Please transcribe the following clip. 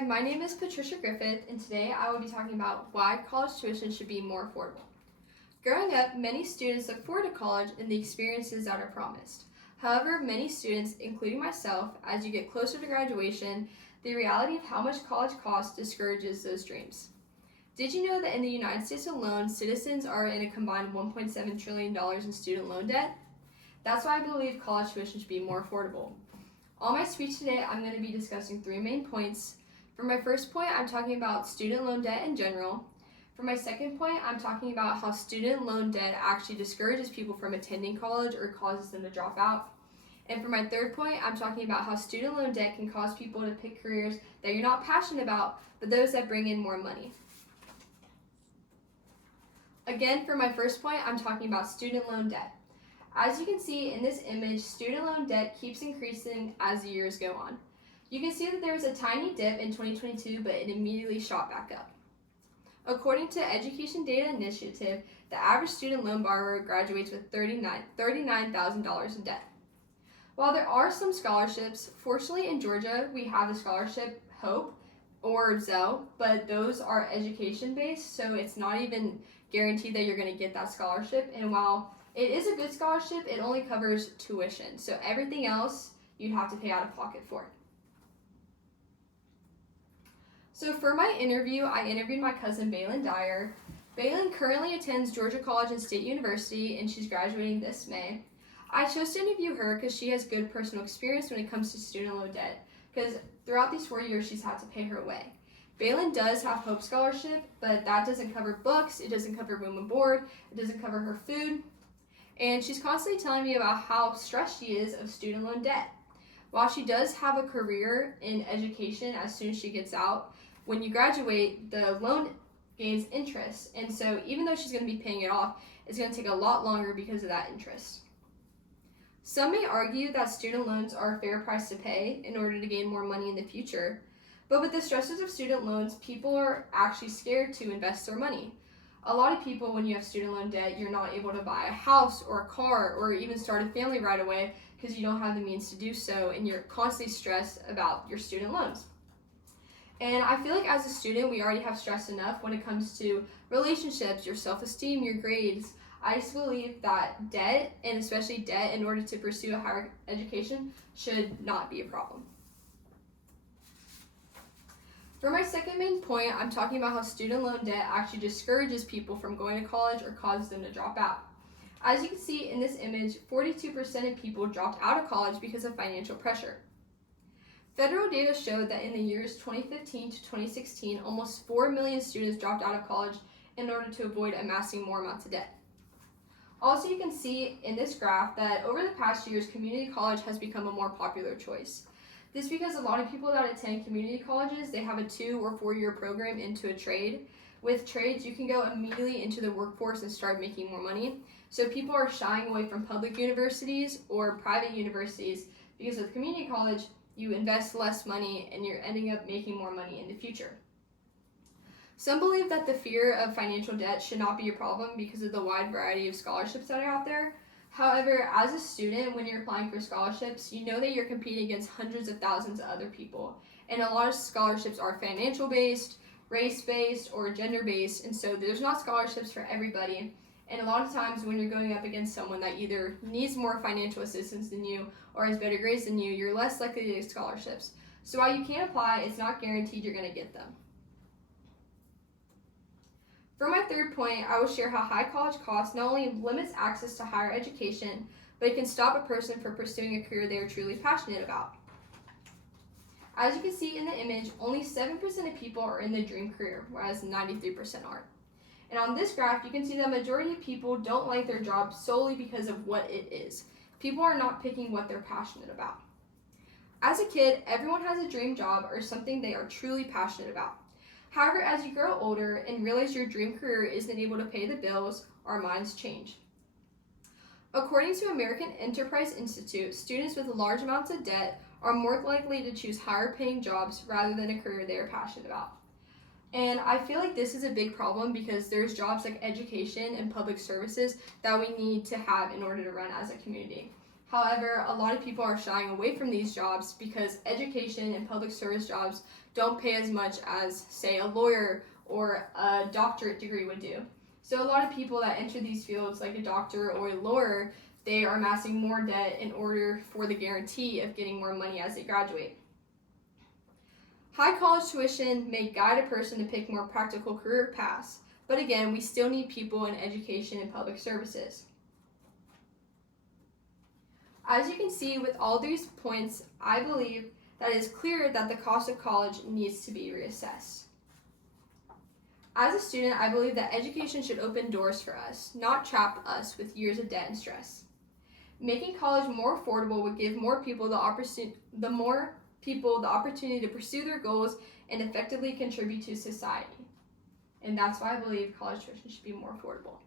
Hi, my name is Patricia Griffith, and today I will be talking about why college tuition should be more affordable. Growing up, many students look forward to college and the experiences that are promised. However, many students, including myself, as you get closer to graduation, the reality of how much college costs discourages those dreams. Did you know that in the United States alone, citizens are in a combined $1.7 trillion in student loan debt? That's why I believe college tuition should be more affordable. On my speech today, I'm going to be discussing three main points. For my first point, I'm talking about student loan debt in general. For my second point, I'm talking about how student loan debt actually discourages people from attending college or causes them to drop out. And for my third point, I'm talking about how student loan debt can cause people to pick careers that you're not passionate about, but those that bring in more money. Again, for my first point, I'm talking about student loan debt. As you can see in this image, student loan debt keeps increasing as the years go on. You can see that there was a tiny dip in 2022, but it immediately shot back up. According to Education Data Initiative, the average student loan borrower graduates with $39,000 in debt. While there are some scholarships, fortunately in Georgia, we have the scholarship HOPE or Zell, but those are education based, so it's not even guaranteed that you're going to get that scholarship. And while it is a good scholarship, it only covers tuition, so everything else you'd have to pay out of pocket for. So for my interview, I interviewed my cousin Baylin Dyer. Baylin currently attends Georgia College and State University, and she's graduating this May. I chose to interview her because she has good personal experience when it comes to student loan debt, because throughout these 4 years, she's had to pay her way. Baylin does have Hope Scholarship, but that doesn't cover books, it doesn't cover room and board, it doesn't cover her food, and she's constantly telling me about how stressed she is of student loan debt. While she does have a career in education as soon as she gets out, when you graduate, the loan gains interest, and so even though she's going to be paying it off, it's going to take a lot longer because of that interest. Some may argue that student loans are a fair price to pay in order to gain more money in the future, but with the stresses of student loans, people are actually scared to invest their money. A lot of people, when you have student loan debt, you're not able to buy a house or a car or even start a family right away because you don't have the means to do so, and you're constantly stressed about your student loans. And I feel like as a student, we already have stress enough when it comes to relationships, your self-esteem, your grades. I just believe that debt, and especially debt in order to pursue a higher education, should not be a problem. For my second main point, I'm talking about how student loan debt actually discourages people from going to college or causes them to drop out. As you can see in this image, 42% of people dropped out of college because of financial pressure. Federal data showed that in the years 2015 to 2016, almost 4 million students dropped out of college in order to avoid amassing more amounts of debt. Also, you can see in this graph that over the past years, community college has become a more popular choice. This is because a lot of people that attend community colleges, they have a 2 or 4 year program into a trade. With trades, you can go immediately into the workforce and start making more money. So people are shying away from public universities or private universities because with community college, you invest less money and you're ending up making more money in the future. Some believe that the fear of financial debt should not be a problem because of the wide variety of scholarships that are out there. However, as a student, when you're applying for scholarships, you know that you're competing against hundreds of thousands of other people. And a lot of scholarships are financial based, race based, or gender based, and so there's not scholarships for everybody. And a lot of times when you're going up against someone that either needs more financial assistance than you or has better grades than you, you're less likely to get scholarships. So while you can apply, it's not guaranteed you're going to get them. For my third point, I will share how high college costs not only limits access to higher education, but it can stop a person from pursuing a career they are truly passionate about. As you can see in the image, only 7% of people are in the dream career, whereas 93% aren't. And on this graph, you can see that majority of people don't like their job solely because of what it is. People are not picking what they're passionate about. As a kid, everyone has a dream job or something they are truly passionate about. However, as you grow older and realize your dream career isn't able to pay the bills, our minds change. According to American Enterprise Institute, students with large amounts of debt are more likely to choose higher paying jobs rather than a career they are passionate about. And I feel like this is a big problem because there's jobs like education and public services that we need to have in order to run as a community. However, a lot of people are shying away from these jobs because education and public service jobs don't pay as much as, say, a lawyer or a doctorate degree would do. So a lot of people that enter these fields, like a doctor or a lawyer, they are amassing more debt in order for the guarantee of getting more money as they graduate. High college tuition may guide a person to pick more practical career paths, but again, we still need people in education and public services. As you can see with all these points, I believe that it is clear that the cost of college needs to be reassessed. As a student, I believe that education should open doors for us, not trap us with years of debt and stress. Making college more affordable would give more people the opportunity to pursue their goals and effectively contribute to society. And that's why I believe college tuition should be more affordable.